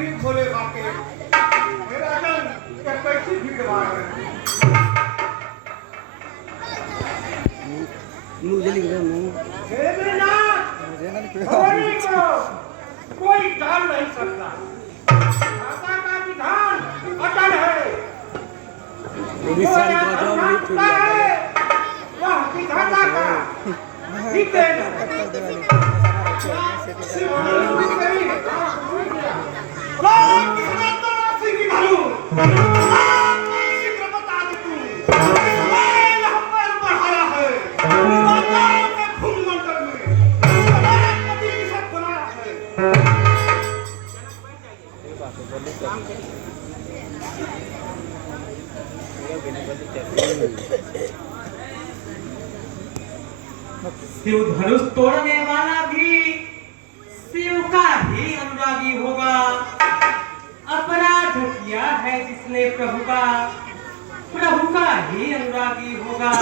गरीब भोले बाके मेरा जन क्या कैसी भीड़ भाड़ है मुझे लिख रहे मुंह हे ना कोई डाल नहीं सकता माता का विधान अटल है उड़ीसा का जॉब नहीं छूट है वह विधाता का जीते शिव धनुष तोड़ने वाला भी शिव का ही अनुरागी होगा। अपराध किया है जिसने प्रभु का ही अनुरागी होगा।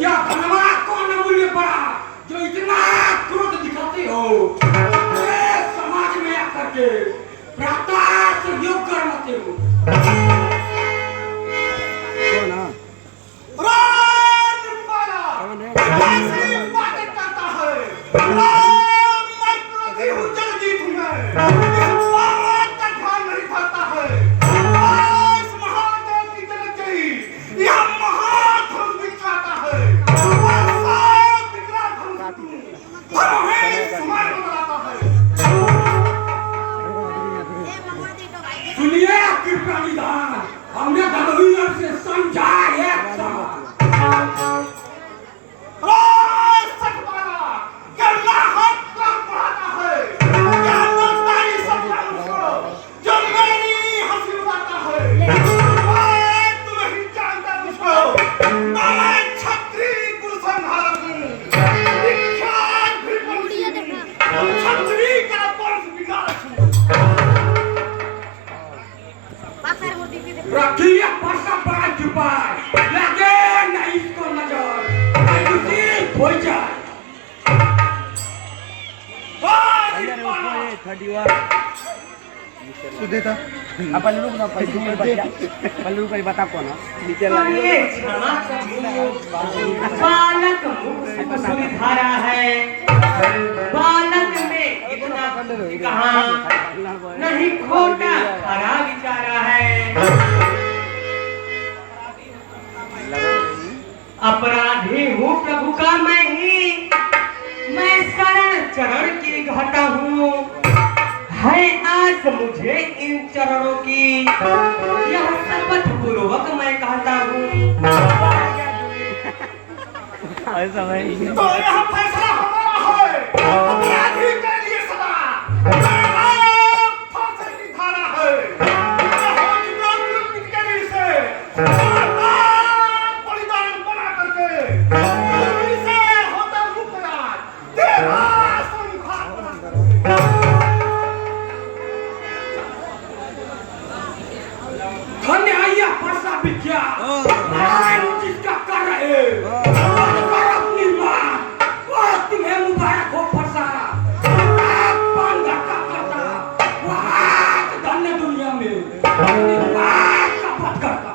क्या धनवान कौन मूल्य पड़ा जो इतना क्रोध दिखाते हो समाज में आकर के भ्रष्टाचार से योग करवाते हो। ऐसी बातें करता है मैं क्रोधी हूँ जल्दी तुम्हें बात का ध्यान नहीं करता है इस महादेव की जगत गई यह महाधन बिछाता है सुनिए कृपा निधान हमने धनुर्धर से समझा एक सुदेता अपन लोग ना पल्लू का बता कौन नीचे बालक मुख से धारा है बालक में इतना कहाँ नहीं खोटा खरा विचारा है। अपराधी हूँ प्रभु का मैं शरण चरण की घटा हूँ है आज मुझे इन चरणों की यह शपथ पूर्वक मैं कहता हूँ। ऐसा भाई तो यह फैसला हमारा है अपराधी के लिए सदा फांसी की धारा है बलिदान बना करके इसे होता मुकरार तेरा संघात धन्य आइया परसा विद्या जिसका कर रहे अपनी माँ वो तुम्हें मुबारक हो परसा करता वहाँ धन्य दुनिया में अपनी माँ का पद करता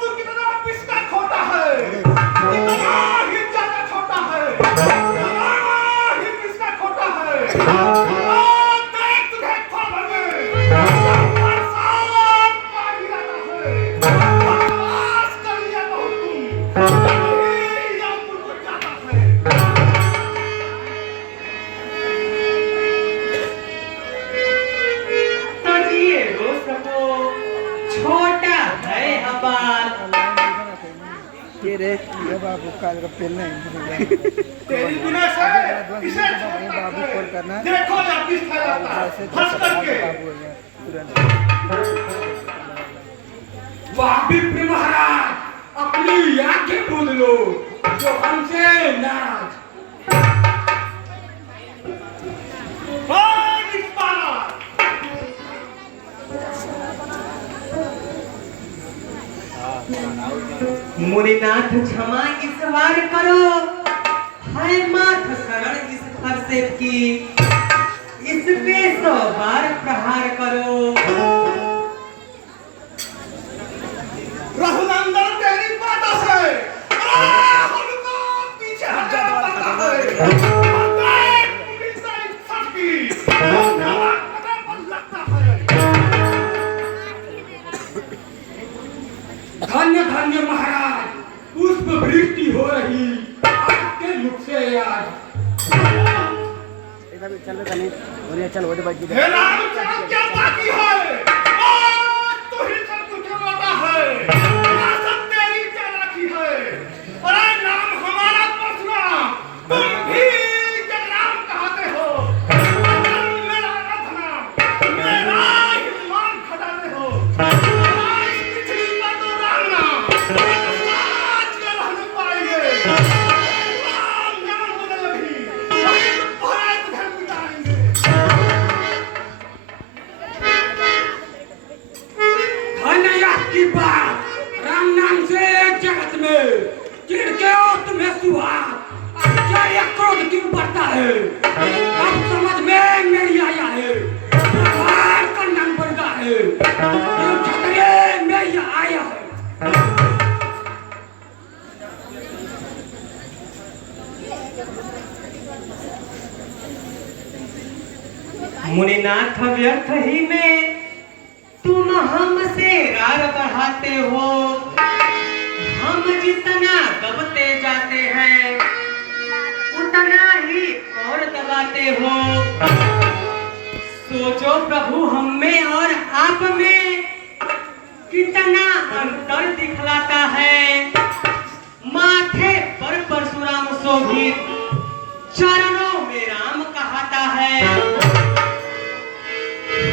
तू कितना पिछड़ा छोटा है कितना ही ज्यादा छोटा है कितना ही पिछड़ा छोटा है देख तुझे बाबू काल का पेन नहीं तेरी बिना से किसे बाबू कॉल करना देखो जब किस फैलाता है हंस करके बाबू तुरंत वाह विप्र महाराज, अपनी आंखें मूंद लो जो हमसे नाराज। मुनिनाथ क्षमा इस बार करो, है माथ शरण इस फरसे की, इस पे 100 बार प्रहार करो। रघुनंदन तेरी बातों से हमको पीछे हटाना पड़ता है। धन्य धन्य महाराज, पुष्प वृष्टि हो रही आपके मुख से आज। इधर चल रहा नहीं बोलिए चल वो बाकी हे रामचंद्र क्या बाकी है? आज तो ही सब कुछ होता है। ना सब तेरी चालाकी है। अरे नाम हमारा परशुराम, तुम भी जगराम कहते हो। मेरा रथनाम, मेरा ही मान खटाते हो। आज पिछली बात तो राम नाम, आज के रहने पाएंगे। राम नाम बदल भी, अभी तो भारत धर्म मिटाएंगे। धन्य आपकी बात, राम नाम से जगत में चिढ़के हो तुम्हें सुहाग। अब क्या ये क्रोध क्यों बढ़ता है? अब समझ में मेरी आया है, भगवान का नाम बढ़ता है, ये खतरे में ये आया है। मुनिनाथ व्यर्थ ही में तुम हमसे रार बढ़ाते हो, हम जितना दबते जाते हैं उतना ही और दबाते हो। सोचो प्रभु हम में और आप में कितना अंतर दिखलाता है। माथे पर परशुराम शोभित, चरणों में राम कहाता है।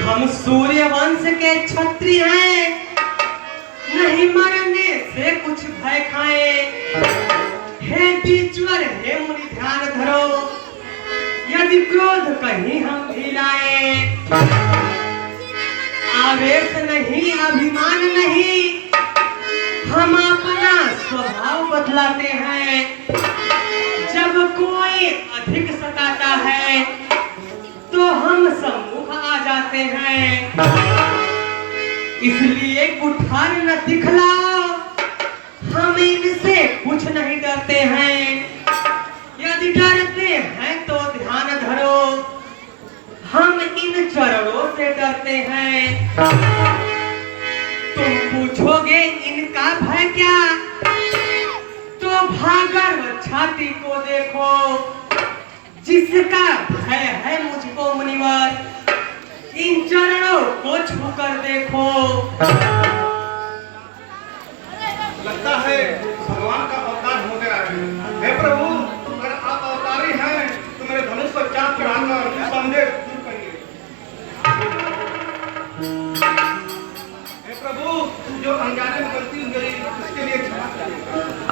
हम सूर्य वंश के क्षत्रिय हैं, नहीं मरने से कुछ भय खाए। हे बीचवर हे मुनि ध्यान धरो, यदि क्रोध कहीं हम भी लाए, आवेश नहीं अभिमान नहीं, हम अपना स्वभाव बदलाते हैं। जब कोई अधिक सताता है तो हम सम्मुख आ जाते हैं। इसलिए कुठार न दिखलाओ, हम इनसे कुछ नहीं डरते हैं। यदि डरते हैं तो ध्यान धरो, हम इन चरणों से डरते हैं। तुम पूछोगे इनका भय क्या, तो भागर छाती को देखो, जिसका भय है मुझको मुनिवर, इन चरणों को छूकर देखो। लगता है भगवान का अवतार हो गया है। हे प्रभु, अगर आप अवतारी हैं तो मेरे धनुष पर चाप चढ़ाकर संदेह दूर करिए। हे प्रभु, जो अनजाने में गलती हुई उसके लिए क्षमा करिए।